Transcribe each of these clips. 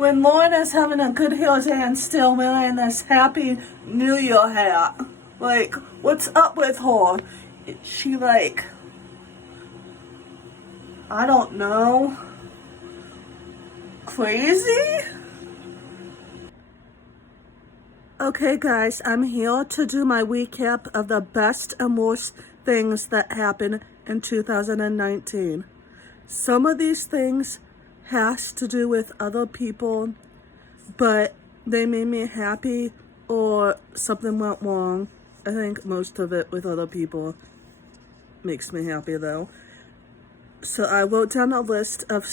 when Lauren is having a good hair day and still wearing this Happy New Year hat. Like, what's up with her? Is she like, I don't know, crazy? Okay guys, I'm here to do my recap of the best and worst things that happened in 2019. Some of these things has to do with other people, but they made me happy or something went wrong. I think most of it with other people makes me happy though. So I wrote down a list of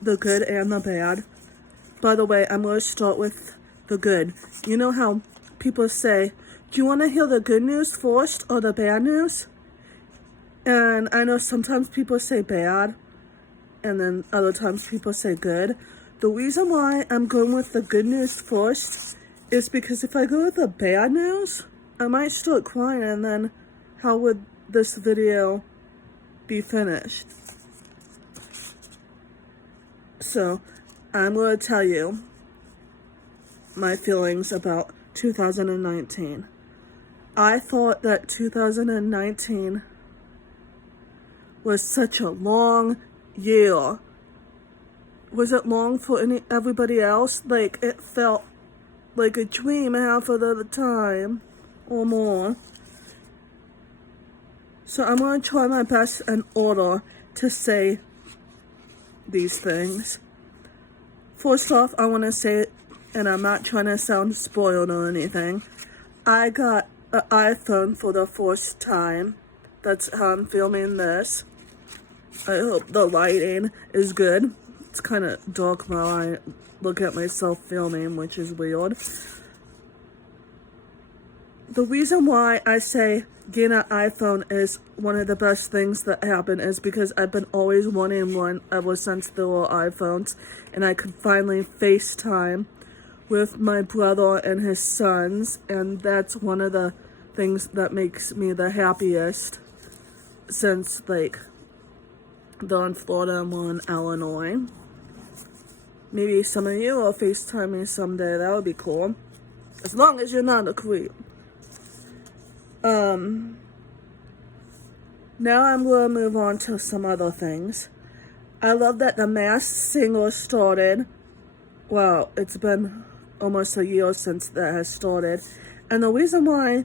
the good and the bad. By the way, I'm going to start with the good. You know how people say, do you want to hear the good news first or the bad news? And I know sometimes people say bad, and then other times people say good. The reason why I'm going with the good news first is because if I go with the bad news, I might start crying, and then how would this video be finished? So I'm going to tell you my feelings about 2019. I thought that 2019 was such a long year. Was it long for everybody else? Like, it felt like a dream half of the time or more. So I'm going to try my best in order to say these things. First off, I want to say, and I'm not trying to sound spoiled or anything, I got an iPhone for the first time. That's how I'm filming this. I hope the lighting is good. It's kind of dark while I look at myself filming, which is weird. The reason why I say getting an iPhone is one of the best things that happened is because I've been always wanting one ever since there were iPhones, and I could finally FaceTime with my brother and his sons, and that's one of the things that makes me the happiest since, like, they're in Florida and we're in Illinois. Maybe some of you will FaceTime me someday. That would be cool. As long as you're not a creep. Now I'm going to move on to some other things. I love that the Masked Singer started. Well, it's been almost a year since that has started. And the reason why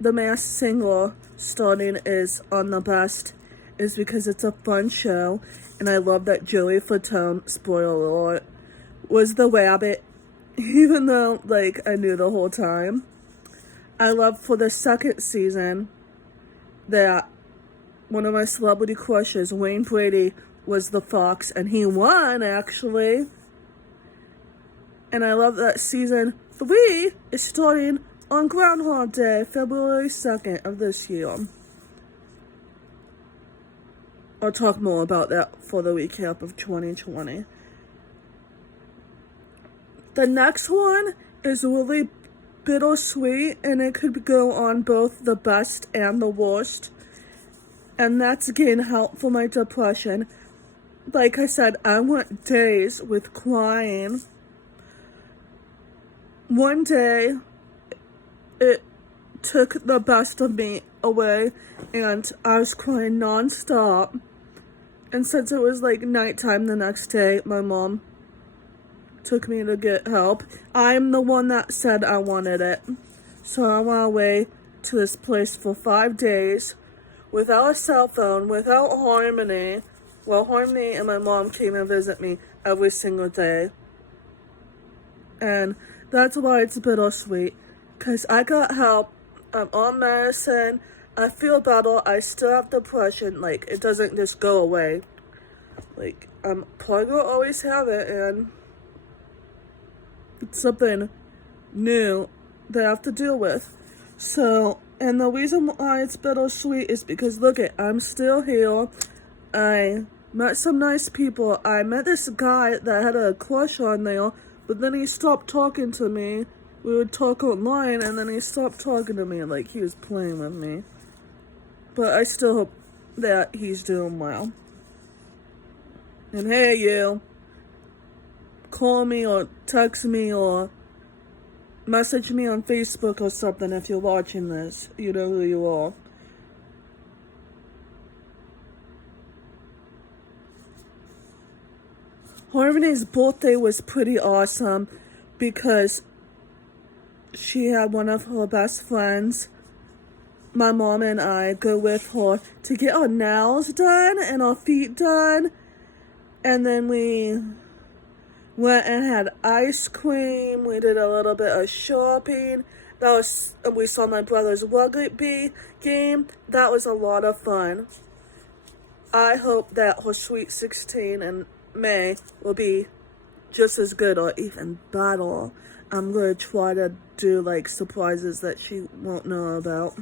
the Masked Singer starting is on the best is because it's a fun show. And I love that Joey Fatone, spoiler alert, was the rabbit. Even though, like, I knew the whole time. I love for the second season that one of my celebrity crushes, Wayne Brady, was the fox, and he won, actually. And I love that season 3 is starting on Groundhog Day, February 2nd of this year. I'll talk more about that for the recap of 2020. The next one is really bittersweet, and it could go on both the best and the worst. And that's getting help for my depression. Like I said, I went days with crying. One day, it took the best of me away, and I was crying nonstop. And since it was like nighttime the next day, my mom took me to get help. I'm the one that said I wanted it. So I went away to this place for 5 days without a cell phone, without Harmony. Well, Harmony and my mom came and visit me every single day. And that's why it's bittersweet. Because I got help. I'm on medicine. I feel better. I still have depression. Like, it doesn't just go away. Like, I'm probably going to always have it, and it's something new that I have to deal with. So, and the reason why it's bittersweet is because, look it, I'm still here. I met some nice people. I met this guy that had a crush on there, but then he stopped talking to me. We would talk online, and then he stopped talking to me, like he was playing with me. But I still hope that he's doing well. And hey, you. call me or text me or message me on Facebook or something if you're watching this. You know who you are. Harmony's birthday was pretty awesome because she had one of her best friends, my mom and I, go with her to get our nails done and our feet done. And then we went and had ice cream. We did a little bit of shopping. We saw my brother's rugby game. That was a lot of fun. I hope that her Sweet 16 in May will be just as good or even better. I'm going to try to do like surprises that she won't know about.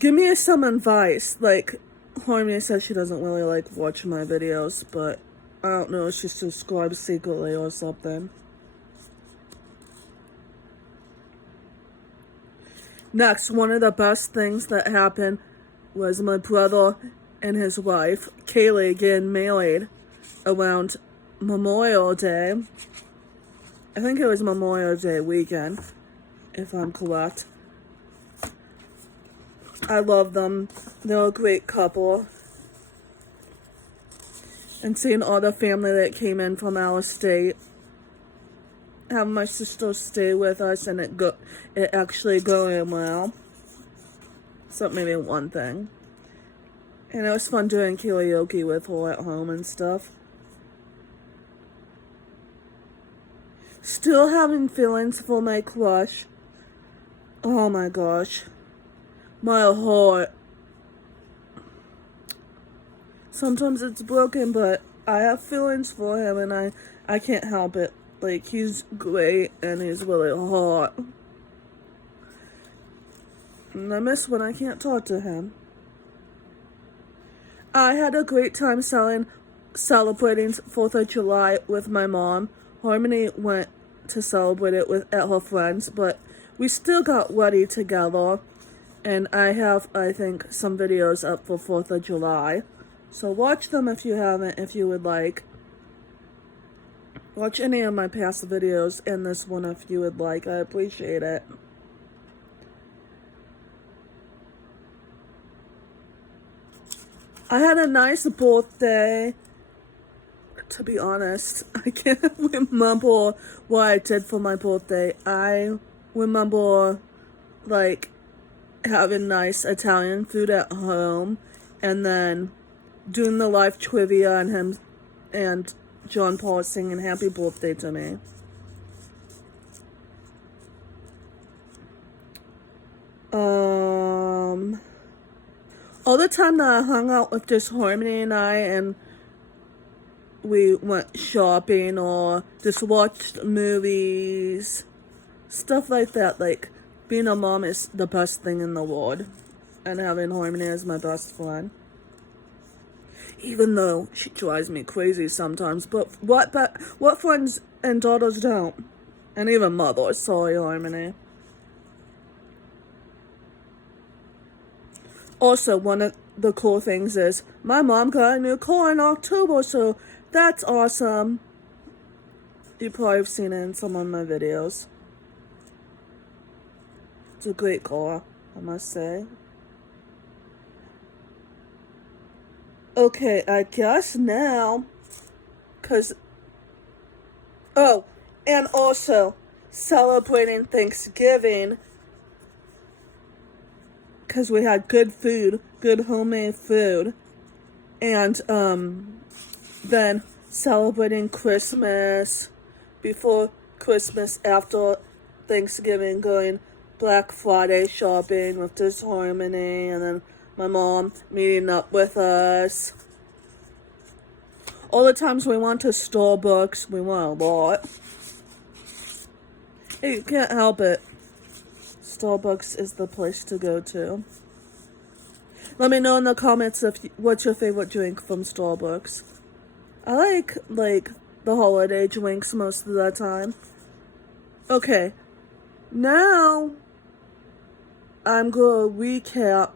Give me some advice. Like, Harmony says she doesn't really like watching my videos, but I don't know if she subscribes secretly or something. Next, one of the best things that happened was my brother and his wife, Kaylee, getting married around Memorial Day. I think it was Memorial Day weekend, if I'm correct. I love them. They're a great couple. And seeing all the family that came in from our state. Having my sister stay with us and it actually going well. So maybe one thing. And it was fun doing karaoke with her at home and stuff. Still having feelings for my crush. Oh my gosh. My heart. Sometimes it's broken, but I have feelings for him and I can't help it. Like, he's great and he's really hot. And I miss when I can't talk to him. I had a great time celebrating 4th of July with my mom. Harmony went to celebrate it at her friends, but we still got ready together. And I have, I think, some videos up for 4th of July. So watch them if you haven't, if you would like. Watch any of my past videos and this one if you would like. I appreciate it. I had a nice birthday. To be honest, I can't remember what I did for my birthday. I remember, like, having nice Italian food at home and then doing the live trivia and him and John Paul singing happy birthday to me. All the time that I hung out with just Harmony and I, and we went shopping or just watched movies, stuff like that. Like, being a mom is the best thing in the world, and having Harmony as my best friend. Even though she drives me crazy sometimes, but what friends and daughters don't? And even mothers. Sorry, Harmony. Also, one of the cool things is my mom got a new car in October, so that's awesome. You probably have seen it in some of my videos. It's a great car, I must say. Okay, I guess now, and also celebrating Thanksgiving, because we had good food, good homemade food, and then celebrating Christmas, before Christmas, after Thanksgiving, going Black Friday shopping with this Harmony, and then my mom meeting up with us. All the times we went to Starbucks, we went a lot. Hey, you can't help it. Starbucks is the place to go to. Let me know in the comments what's your favorite drink from Starbucks. I like the holiday drinks most of the time. Okay, now I'm gonna recap.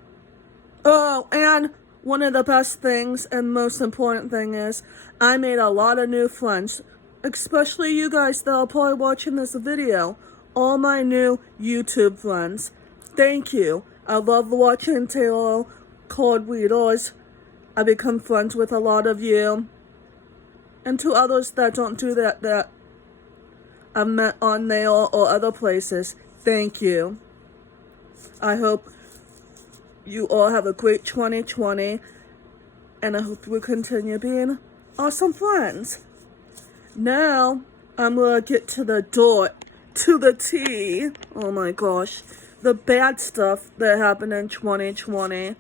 Oh, and one of the best things and most important thing is I made a lot of new friends, especially you guys that are probably watching this video, all my new YouTube friends. Thank you. I love watching tarot card readers. I become friends with a lot of you. And to others that don't do that I've met on there or other places, thank you. I hope you all have a great 2020, and I hope we continue being awesome friends. Now, I'm gonna get to the dot, to the T. Oh my gosh. The bad stuff that happened in 2020.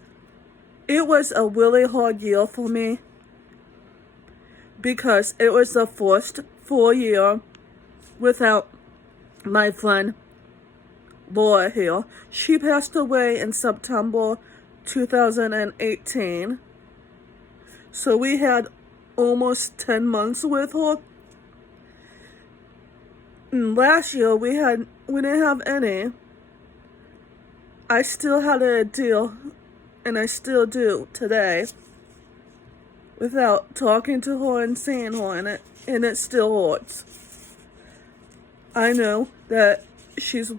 It was a really hard year for me because it was the first full year without my friend Laura here. She passed away in September 2018. So we had almost 10 months with her. And last year we didn't have any. I still had a deal, and I still do today, without talking to her and seeing her, and it still hurts. I know that she's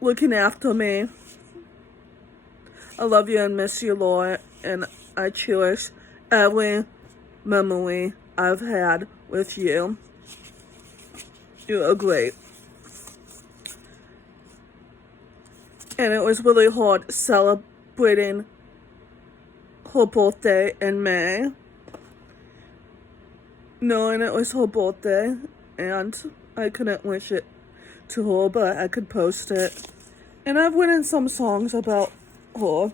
looking after me. I love you and miss you, Laura, and I cherish every memory I've had with you. You are great. And it was really hard celebrating her birthday in May, knowing it was her birthday, and I couldn't wish it to her, but I could post it. And I've written some songs about her,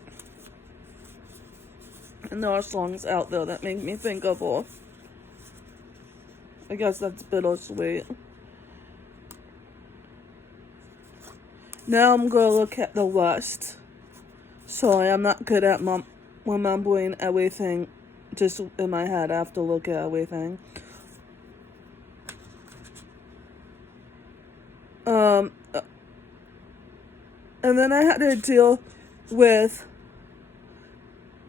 and there are songs out there that make me think of her. I guess that's bittersweet. Now I'm gonna look at the rest. Sorry, I'm not good at remembering everything just in my head. I have to look at everything. And then I had to deal with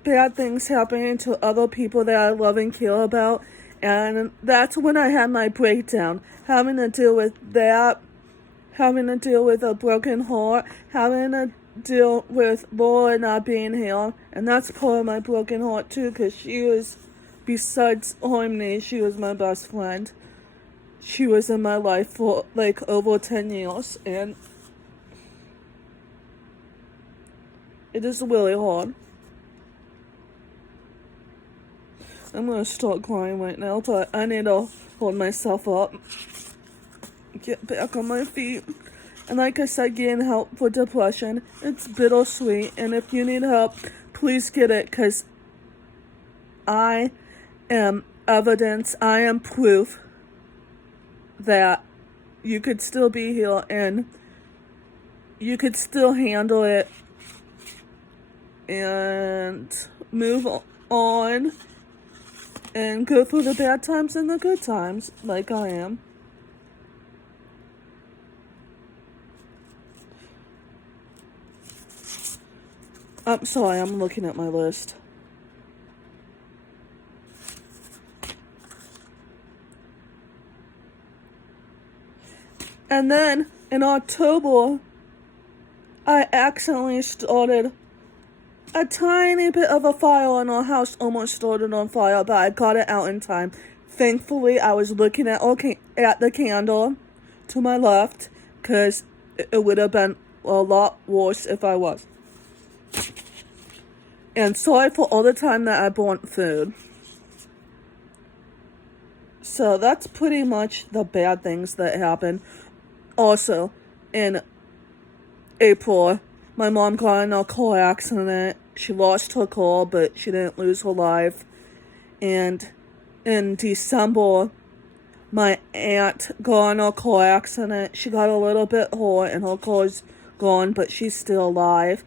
bad things happening to other people that I love and care about. And that's when I had my breakdown. Having to deal with that, having to deal with a broken heart, having to deal with Laura not being here. And that's part of my broken heart too, because she was, besides Harmony, she was my best friend. She was in my life for like over 10 years, and it is really hard. I'm gonna start crying right now, but I need to hold myself up, get back on my feet. And like I said, getting help for depression, it's bittersweet, and if you need help, please get it, because I am evidence, I am proof that you could still be here and you could still handle it and move on and go through the bad times and the good times like I am. I'm sorry, I'm looking at my list. And then in October, I accidentally started a tiny bit of a fire in our house, almost started on fire, but I got it out in time. Thankfully, I was looking at the candle to my left, because it would have been a lot worse if I was. And sorry for all the time that I burnt food. So that's pretty much the bad things that happened. Also, in April, my mom got in a car accident. She lost her car, but she didn't lose her life. And in December, my aunt got in a car accident. She got a little bit hurt and her car's gone, but she's still alive.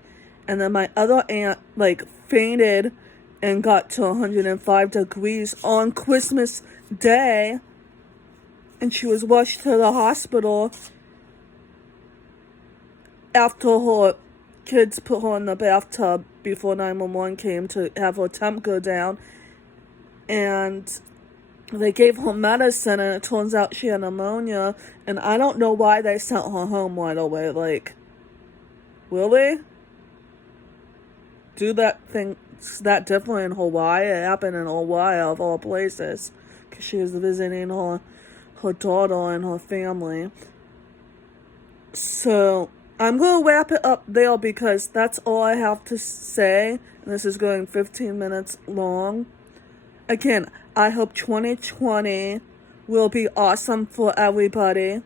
And then my other aunt, fainted and got to 105 degrees on Christmas Day. And she was rushed to the hospital after her kids put her in the bathtub before 911 came to have her temp go down. And they gave her medicine, and it turns out she had pneumonia. And I don't know why they sent her home right away. Like, really? Do that thing that differently in Hawaii? It happened in Hawaii, of all places. Because she was visiting her daughter and her family. So, I'm going to wrap it up there because that's all I have to say. And this is going 15 minutes long. Again, I hope 2020 will be awesome for everybody.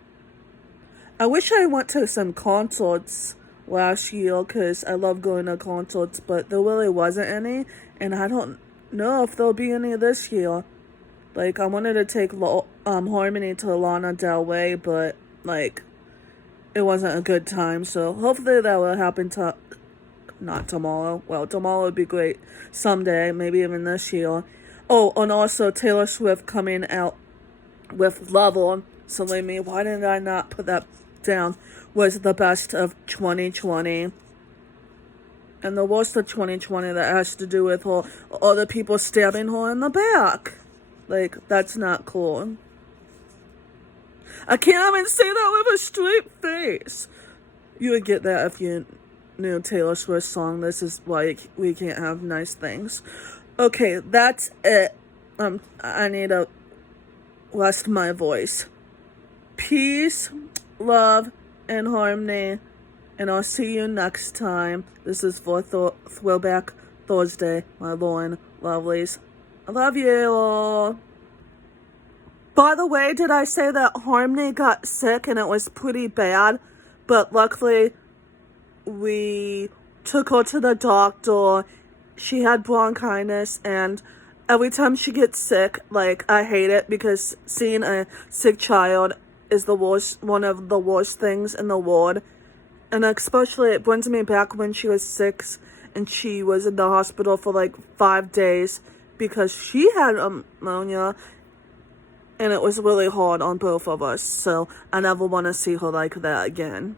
I wish I went to some concerts last year because I love going to concerts, but there really wasn't any. And I don't know if there'll be any this year. Like, I wanted to take Harmony to Lana Del Rey, but, like, it wasn't a good time. So hopefully that will happen not tomorrow. Well, tomorrow would be great. Someday, maybe even this year. Oh, and also Taylor Swift coming out with Lover. So why did I not put that down? Was the best of 2020. And the worst of 2020 that has to do with her, other people stabbing her in the back. Like, that's not cool. I can't even say that with a straight face. You would get that if you knew Taylor Swift's song. This is why we can't have nice things. Okay, that's it. I need to rest my voice. Peace, love, and harmony. And I'll see you next time. This is for Throwback Thursday, my Lauren lovelies. I love you all. By the way, did I say that Harmony got sick and it was pretty bad? But luckily, we took her to the doctor. She had bronchitis, and every time she gets sick, like, I hate it because seeing a sick child is one of the worst things in the world. And especially, it brings me back when she was 6 and she was in the hospital for like 5 days because she had pneumonia. And it was really hard on both of us. So I never want to see her like that again.